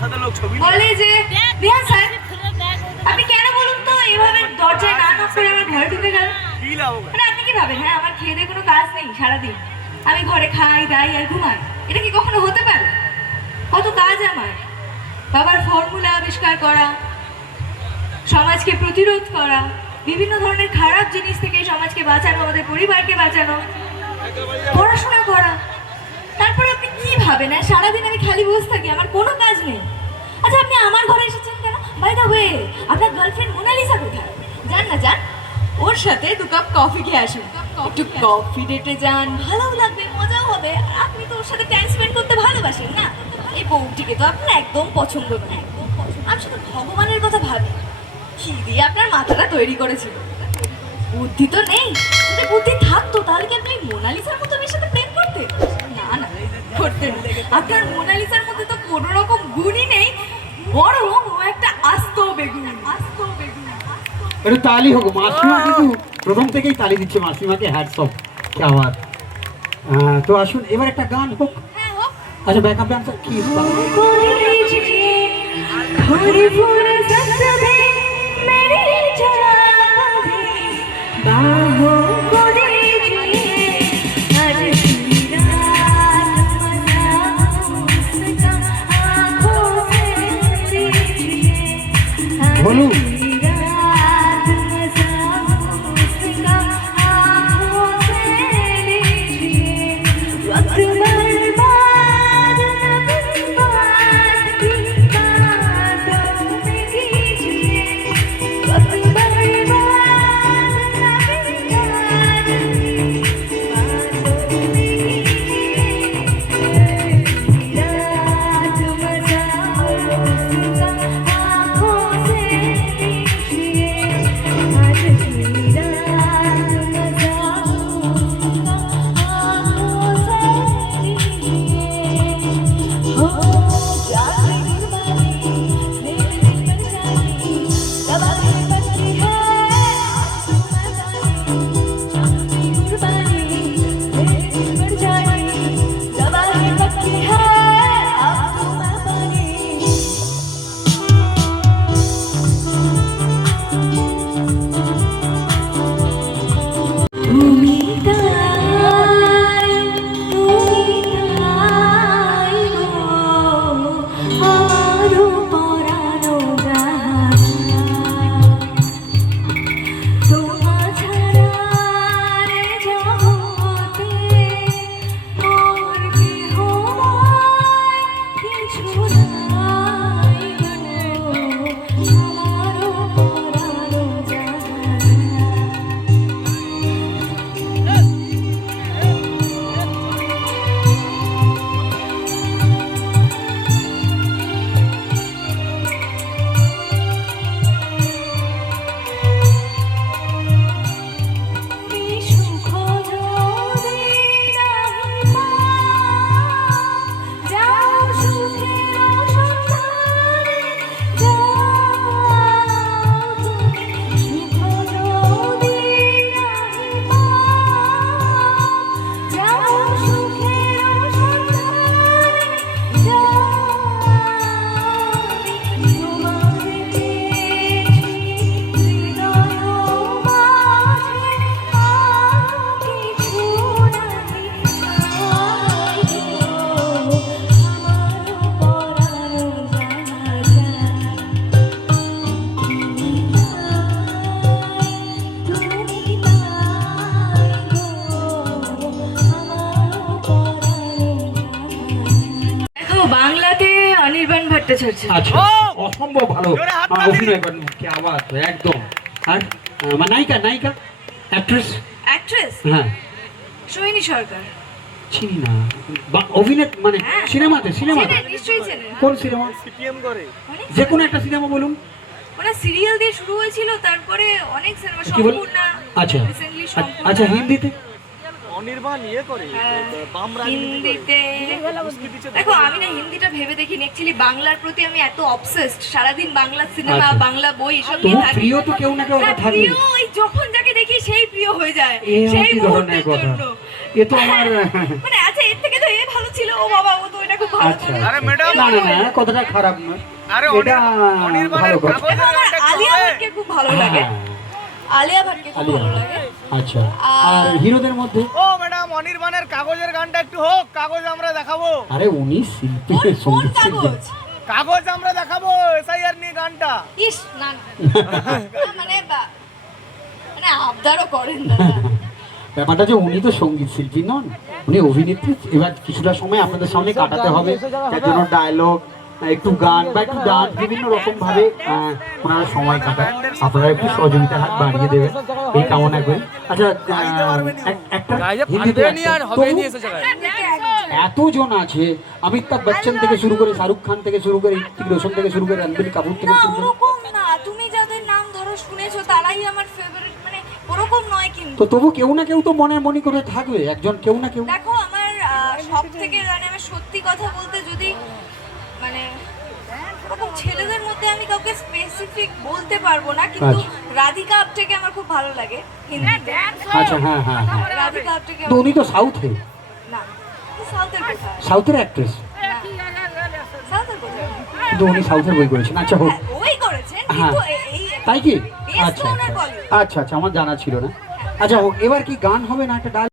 বলে যে বিহান স্যার আপনি কেন বলুন তো এভাবে দরজায় না নক করে আমার ঘরে ঢুকে গেল? মানে আপনি কি ভাবেন হ্যাঁ আমার খেয়ে দিয়ে কোনো কাজ নেই সারাদিন, আমি ঘরে খাই দাই আর ঘুমাই? এটা কি কখনো হতে পারে? কত কাজ আমার, বাবার ফর্মুলা আবিষ্কার করা, সমাজকে প্রতিরোধ করা, বিভিন্ন ধরনের খারাপ জিনিস থেকে সমাজকে বাঁচানো, আমাদের পরিবারকে বাঁচানো, পড়াশোনা করা। তারপরে আপনি কি ভাবেন হ্যাঁ সারাদিন আমি খালি বসে থাকি, আমার কোনো কাজ নেই? আচ্ছা আপনি আমার ঘরে এসেছেন কেন? বাই দ্য ওয়ে আপনার গার্লফ্রেন্ড মোনালিসা কোথায়? যান না যান, ওর সাথে 2 কাপ কফি খেয়ে আসুন, একটু কফি ডেটে যান, ভালোও লাগবে, মজাও হবে। আর আপনি তো ওর সাথে টাইম স্পেন্ড করতে ভালোবাসেন না? এই বউটিকে তো আপনার একদম পছন্দ নয়। আমি শুধু ভগবানের কথা ভাবি, কি দিয়ে আপনার মাথাটা তৈরি করেছিল? বুদ্ধি তো নেই, যদি বুদ্ধি থাকতো তাহলে কি আপনি মোনালিসার মতো মেয়ের সাথে প্রেম করতেন? না না, করতেন না। আপনার মোনালিসার মধ্যে তো কোনো রকম গুণই নেই, বরং ও একটা আস্ত বেগুন। একটু তালি হোক, মাসিমা কিন্তু প্রথম থেকেই তালি দিচ্ছে, মাসিমাকে হ্যাটস অফ। কি আবার তো আসুন এবার একটা গান হোক। হ্যাঁ হোক। আচ্ছা ব্যাকআপ ডান্সার কি বলুন? আচ্ছা অসম্ভব ভালো অভিনয় করেন, কি আওয়াজ একদম। আর নায়িকা নায়িকা অ্যাক্ট্রেস হ্যাঁ সোহিনী সরকার। চিনি না, অভিনেতা মানে সিনেমাতে নিশ্চয়ই চেনেন। কোন সিনেমা? যে কোনো একটা সিনেমা বলুন। ওরা সিরিয়াল দিয়ে শুরু হয়েছিল, তারপরে অনেক সিনেমা কি বল? সম্পূর্ণ। আচ্ছা আচ্ছা হিন্দিতে হিন্দিতে দেখো আমি না হিন্দিটা ভেবে দেখিনি, অ্যাকচুয়ালি বাংলার প্রতি আমি এত অবসেসড, সারাদিন বাংলা সিনেমা বাংলা বই এসব নিয়ে থাকি। প্রিয় তো কেউ না কেউ থাকে, ওই যখন যাকে দেখি সেই প্রিয় হয়ে যায়, সেই ধরনের কথা। এ তো আমার মানে আচ্ছা এর থেকে তো এ ভালো ছিল, ও বাবা ও তো এটা খুব ভালো আচ্ছা করে। আরে ম্যাডাম, না না না কথাটা খারাপ নয় আরে এটা অনির্বাণের ভালো কথা। কাগজের আমার গানটা একটু আলিয়া হবে? ভাটকে খুব ভালো লাগে, হ্যাঁ, আলিয়া ভাটকে খুব আলিয়া। ভালো লাগে। আচ্ছা আর হিরোদের মধ্যে ও ম্যাডাম, অনির্বাণের কাগজের গানটা একটু হোক, কাগজ আমরা দেখাবো। আরে উনি শিল্পী কোন সঙ্গীত শিল্পী কাগজ? কাগজ আমরা দেখাবো এসআইআর নিয়ে গানটা। ইস না না। মানে মানে আবদারও করেন দাদা। ব্যাপারটা যে উনি তো সঙ্গীত শিল্পী নন, উনি অভিনেত্রী। এবার কিছুটা সময় আপনাদের সামনে কাটাতে হবে, তার জন্য ডায়লগ, একটু গান বা একটু ডান্স, বিভিন্ন রকম ভাবে ওনারা সময় কাটান। আপনারা একটু সহযোগিতার হাত বাড়িয়ে দেবেন এই কামনা করি। আচ্ছা একটা হিন্দিতে এতজন আছে, অমিতাভ বচ্চন থেকে শুরু করে, শাহরুখ খান থেকে শুরু করে, ঋত্বিক রোশন থেকে শুরু করে, রণবীর কাপুর থেকে না শুরু করে। ওরকম না, তুমি যাদের নাম ধরো শুনেছো তারাই আমার ফেভারিট, মানে ওরকম নয় কিন্তু। তো তবু কেউ না কেউ তো মনে করে থাকবে, একজন কেউ না কেউ। দেখো আমার সব থেকে মানে আমি সত্যি কথা বলতে যদি মানে ওরকম ছেলেদের মধ্যে আমি কাউকে স্পেসিফিক বলতে পারবো না, কিন্তু রাধিকা আপ্টেকে আমার খুব ভালো লাগে হিন্দিতে। আচ্ছা হ্যাঁ হ্যাঁ হ্যাঁ, রাধিকা আপ্টেকে তো উনি তো সাউথে, না সাউথের কোথায়? সাউথের অ্যাক্ট্রেস, সাউথের কোথায়? কিন্তু উনি সাউথের বই করেছেন। আচ্ছা হোক, হ্যাঁ, ওই করেছেন হ্যাঁ। কিন্তু এই তাই কি? Yes, আচ্ছা তো ওনার আচ্ছা Bollywood। আচ্ছা আচ্ছা, আমার জানা ছিল না। আচ্ছা হোক, এবার কি গান হবে না একটা ডাল?